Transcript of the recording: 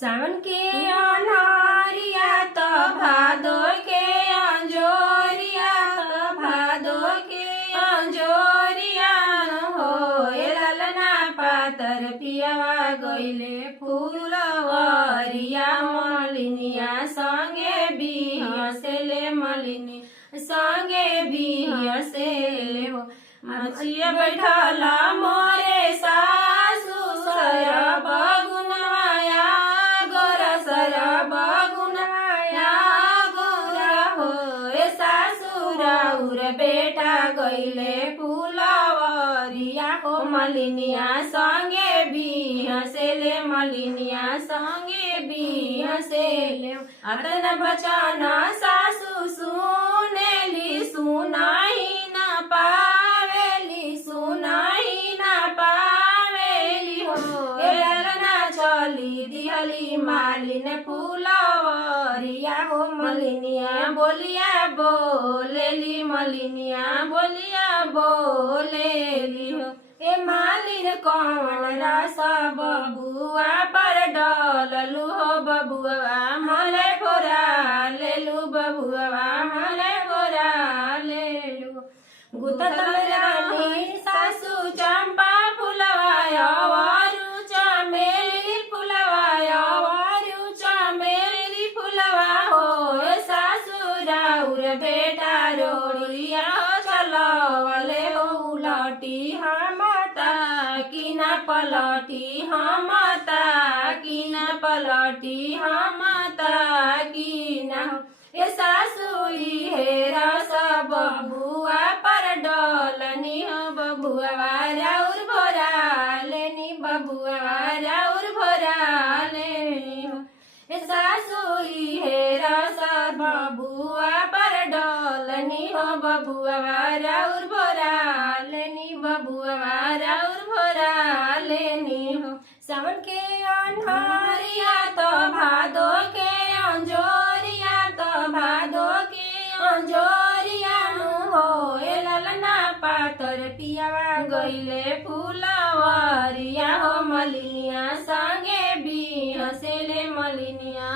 सावन के अनहरिया त भादो के अंजोरिया त भादो के अंजोरिया हो ललना पातर पियावा गइले फूलवरिया मलिनिया संगे बिहसेले मलिनी संगे बिहसेले हो मचिया बैठला मोरे सासु सर बगुनवाया गोरा सर बगुनवाया गोरा हो सासुरा उर बेटा गइले फूलवरिया हो मलिनिया संगे बिहसेले मलिनिया संगे बिहसेले अतन बचन सासु सुनेली सुनाही न पावेली सुनाही न पावेली हो ललना चली दिहली मालिन फूलवरिया हो मलिनिया बोलिया बोलेली मलिनिया बोलिया बोलेली हो ए मालिन कौन रस बबुआ पर डललू हो बबुआ मले फोरा लेलू बबुआ मले फोरा लेलू गुतत रानी सासु चंपा फुलवाया वारु चमेली फुलवाया वारु चमेली फुलवा हो सासु राउर बेटा रोड़िया चलवले हो उलटी हमता किना पलटी हमता किना पलटी हमता किना ए सासुई हेरा सब बबुआ पर डलनी हो बबुआ राउर भोरा लेनी बबुआ राउर भोरा लेनी हो ए सासुई हेरा सब बबुआ पर डलनी हो बबुआ राउर भोरा लेनी बबुआ राउर भोरा लेनी हो सावन के अनहरिया तो भादो के अंजोरिया तो भादो के अंजोरिया हो ललना पातर पियावा गइले फूलवरिया हो मलिनिया संगे बिहसेले मलिनिया